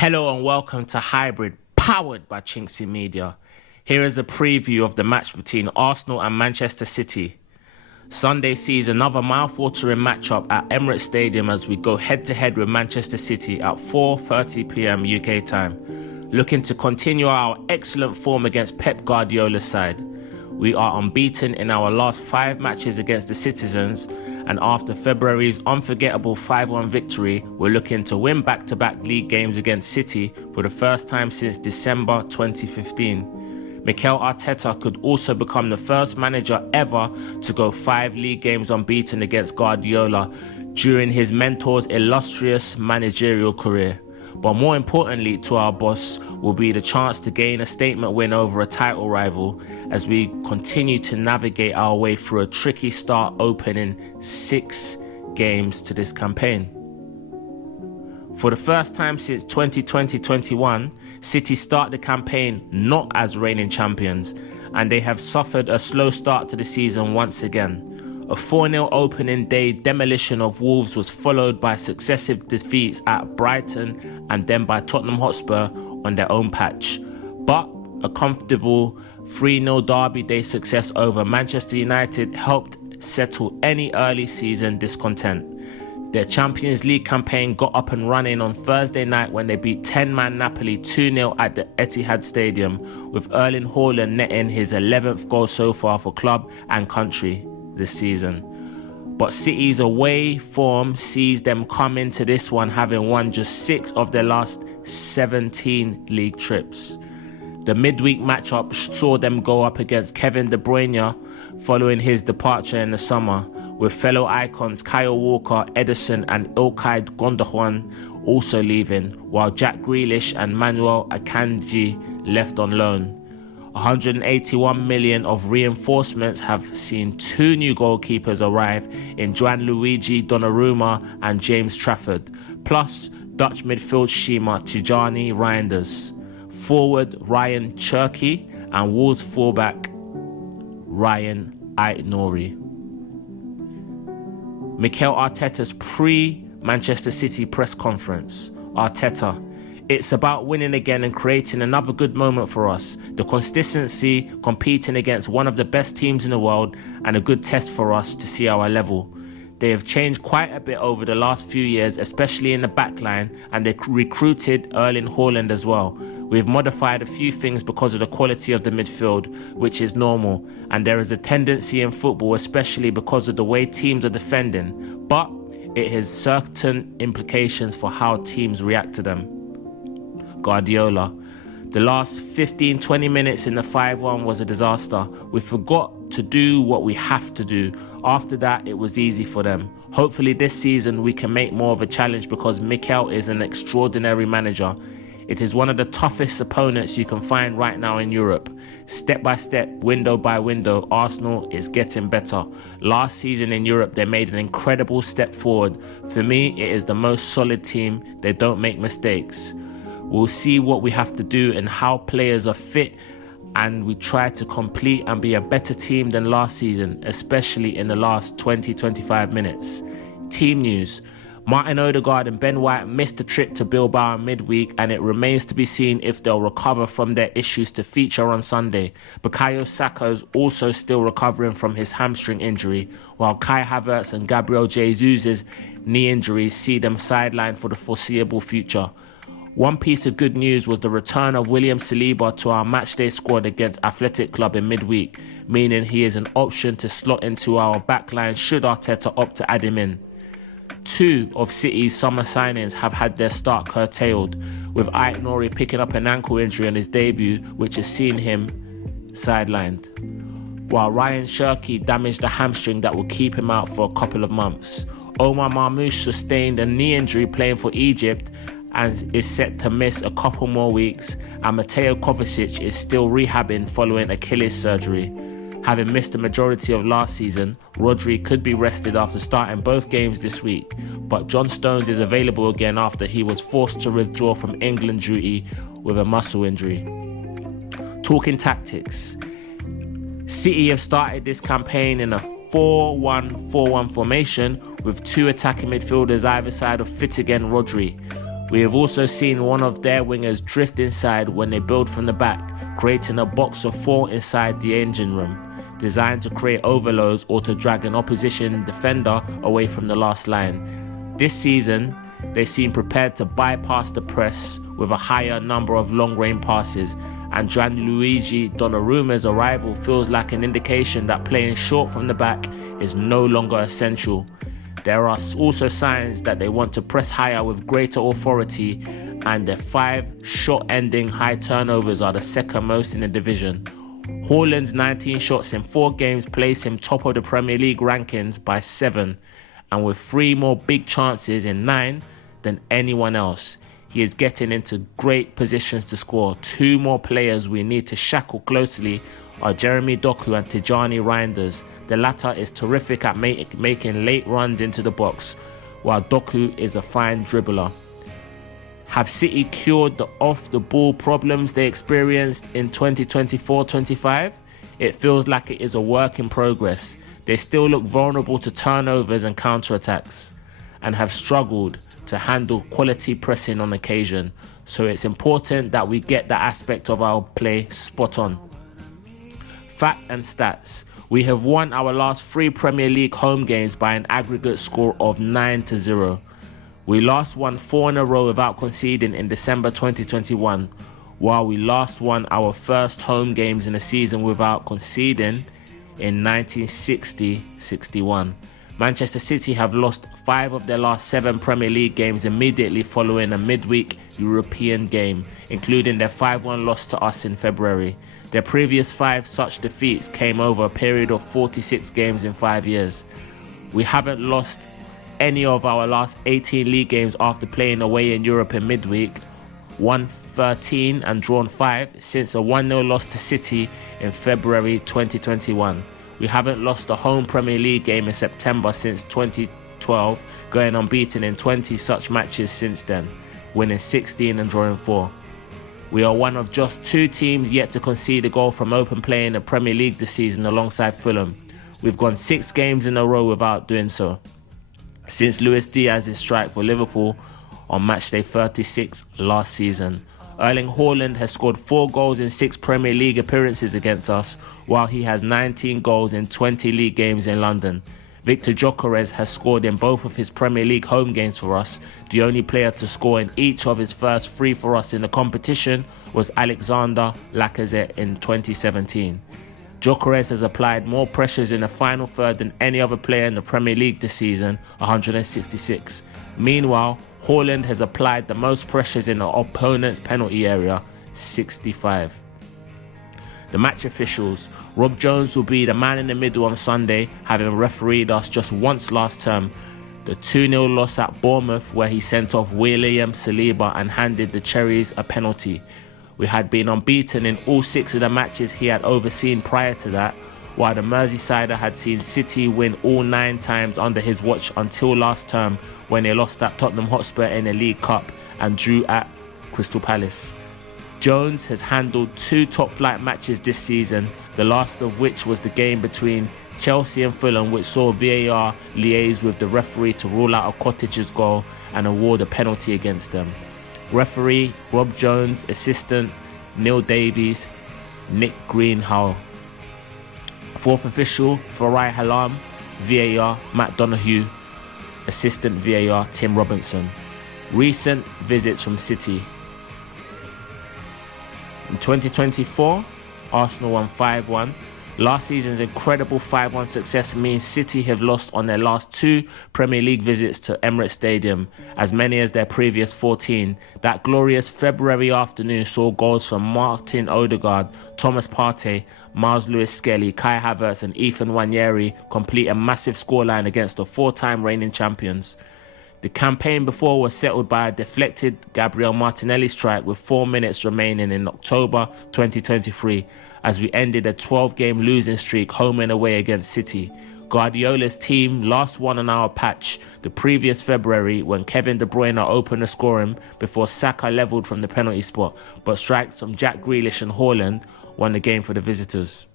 Hello and welcome to Hybrid, powered by chinkseyMEDIA. Here is a preview of the match between Arsenal and Manchester City. Sunday sees another mouth-watering matchup at Emirates Stadium as we go head-to-head with Manchester City at 4:30 p.m. UK time, looking to continue our excellent form against Pep Guardiola's side. We are unbeaten in our last 5 matches against the Citizens, and after February's unforgettable 5-1 victory, we're looking to win back-to-back league games against City for the first time since December 2015. Mikel Arteta could also become the first manager ever to go 5 league games unbeaten against Guardiola during his mentor's illustrious managerial career. But more importantly to our boss will be the chance to gain a statement win over a title rival as we continue to navigate our way through a tricky start opening 6 games to this campaign. For the first time since 2020-21, City start the campaign not as reigning champions, and they have suffered a slow start to the season once again. A 4-0 opening day demolition of Wolves was followed by successive defeats at Brighton and then by Tottenham Hotspur on their own patch. But a comfortable 3-0 Derby Day success over Manchester United helped settle any early season discontent. Their Champions League campaign got up and running on Thursday night when they beat 10-man Napoli 2-0 at the Etihad Stadium, with Erling Haaland netting his 11th goal so far for club and country this season. But City's away form sees them come into this one having won just 6 of their last 17 league trips. The midweek matchup saw them go up against Kevin De Bruyne following his departure in the summer, with fellow icons Kyle Walker, Ederson and Ilkay Gundogan also leaving, while Jack Grealish and Manuel Akanji left on loan. 181 million of reinforcements have seen 2 new goalkeepers arrive in Gianluigi Donnarumma and James Trafford, plus Dutch midfield Shima Tijani Reinders, forward Ryan Cherki and Wolves fullback Ryan Aït-Nouri. Mikel Arteta's pre-Manchester City press conference. Arteta: "It's about winning again and creating another good moment for us. The consistency, competing against one of the best teams in the world, and a good test for us to see our level. They have changed quite a bit over the last few years, especially in the back line, and they recruited Erling Haaland as well. We've modified a few things because of the quality of the midfield, which is normal, and there is a tendency in football, especially because of the way teams are defending, but it has certain implications for how teams react to them." Guardiola: "The last 15-20 minutes in the 5-1 was a disaster. We forgot to do what we have to do. After that, it was easy for them. Hopefully this season we can make more of a challenge because Mikel is an extraordinary manager. It is one of the toughest opponents you can find right now in Europe. Step by step, window by window, Arsenal is getting better. Last season in Europe, they made an incredible step forward. For me, it is the most solid team. They don't make mistakes. We'll see what we have to do and how players are fit, and we try to complete and be a better team than last season, especially in the last 20-25 minutes. Team news: Martin Odegaard and Ben White missed the trip to Bilbao midweek, and it remains to be seen if they'll recover from their issues to feature on Sunday. Bukayo Saka is also still recovering from his hamstring injury, while Kai Havertz and Gabriel Jesus' knee injuries see them sidelined for the foreseeable future. One piece of good news was the return of William Saliba to our matchday squad against Athletic Club in midweek, meaning he is an option to slot into our backline should Arteta opt to add him in. 2 of City's summer signings have had their start curtailed, with Aït-Nouri picking up an ankle injury on his debut, which has seen him sidelined, while Ryan Cherki damaged a hamstring that will keep him out for a couple of months. Omar Marmoush sustained a knee injury playing for Egypt and is set to miss a couple more weeks, and Mateo Kovacic is still rehabbing following Achilles surgery. Having missed the majority of last season, Rodri could be rested after starting both games this week, but John Stones is available again after he was forced to withdraw from England duty with a muscle injury. Talking tactics: City have started this campaign in a 4-1-4-1 formation with 2 attacking midfielders either side of fit again Rodri, We have also seen one of their wingers drift inside when they build from the back, creating a box of 4 inside the engine room, designed to create overloads or to drag an opposition defender away from the last line. This season, they seem prepared to bypass the press with a higher number of long-range passes, and Gianluigi Donnarumma's arrival feels like an indication that playing short from the back is no longer essential. There are also signs that they want to press higher with greater authority, and their 5 shot-ending high turnovers are the second most in the division. Haaland's 19 shots in 4 games place him top of the Premier League rankings by 7, and with 3 more big chances in 9 than anyone else. He is getting into great positions to score. 2 more players we need to shackle closely are Jeremy Doku and Tijani Reinders. The latter is terrific at making late runs into the box, while Doku is a fine dribbler. Have City cured the off-the-ball problems they experienced in 2024-25? It feels like it is a work in progress. They still look vulnerable to turnovers and counter-attacks, and have struggled to handle quality pressing on occasion, so it's important that we get that aspect of our play spot on. Fact and stats. We have won our last 3 Premier League home games by an aggregate score of 9-0. We last won 4 in a row without conceding in December 2021, while we last won our first home games in a season without conceding in 1960-61. Manchester City have lost 5 of their last 7 Premier League games immediately following a midweek European game, including their 5-1 loss to us in February. Their previous 5 such defeats came over a period of 46 games in 5 years. We haven't lost any of our last 18 league games after playing away in Europe in midweek, won 13 and drawn 5 since a 1-0 loss to City in February 2021. We haven't lost a home Premier League game in September since 2012, going unbeaten in 20 such matches since then, winning 16 and drawing 4. We are one of just 2 teams yet to concede a goal from open play in the Premier League this season alongside Fulham. We've gone 6 games in a row without doing so, since Luis Diaz's strike for Liverpool on matchday 36 last season. Erling Haaland has scored 4 goals in 6 Premier League appearances against us, while he has 19 goals in 20 league games in London. Victor Gyökeres has scored in both of his Premier League home games for us. The only player to score in each of his first 3 for us in the competition was Alexander Lacazette in 2017. Gyökeres has applied more pressures in the final third than any other player in the Premier League this season, 166. Meanwhile, Haaland has applied the most pressures in the opponent's penalty area, 65. The match officials. Rob Jones will be the man in the middle on Sunday, having refereed us just once last term. The 2-0 loss at Bournemouth, where he sent off William Saliba and handed the Cherries a penalty. We had been unbeaten in all 6 of the matches he had overseen prior to that, while the Merseysider had seen City win all 9 times under his watch until last term, when they lost at Tottenham Hotspur in the League Cup and drew at Crystal Palace. Jones has handled 2 top-flight matches this season, the last of which was the game between Chelsea and Fulham, which saw VAR liaise with the referee to rule out a Cottage's goal and award a penalty against them. Referee Rob Jones, assistant Neil Davies, Nick Greenhow. 4th official Farai Halam, VAR Matt Donoghue, assistant VAR Tim Robinson. Recent visits from City. In 2024, Arsenal won 5-1. Last season's incredible 5-1 success means City have lost on their last 2 Premier League visits to Emirates Stadium, as many as their previous 14. That glorious February afternoon saw goals from Martin Odegaard, Thomas Partey, Miles Lewis-Skelly, Kai Havertz and Ethan Nwaneri complete a massive scoreline against the 4-time reigning champions. The campaign before was settled by a deflected Gabriel Martinelli strike with 4 minutes remaining in October 2023, as we ended a 12-game losing streak home and away against City. Guardiola's team last won on our patch the previous February when Kevin De Bruyne opened the scoring before Saka levelled from the penalty spot, but strikes from Jack Grealish and Haaland won the game for the visitors.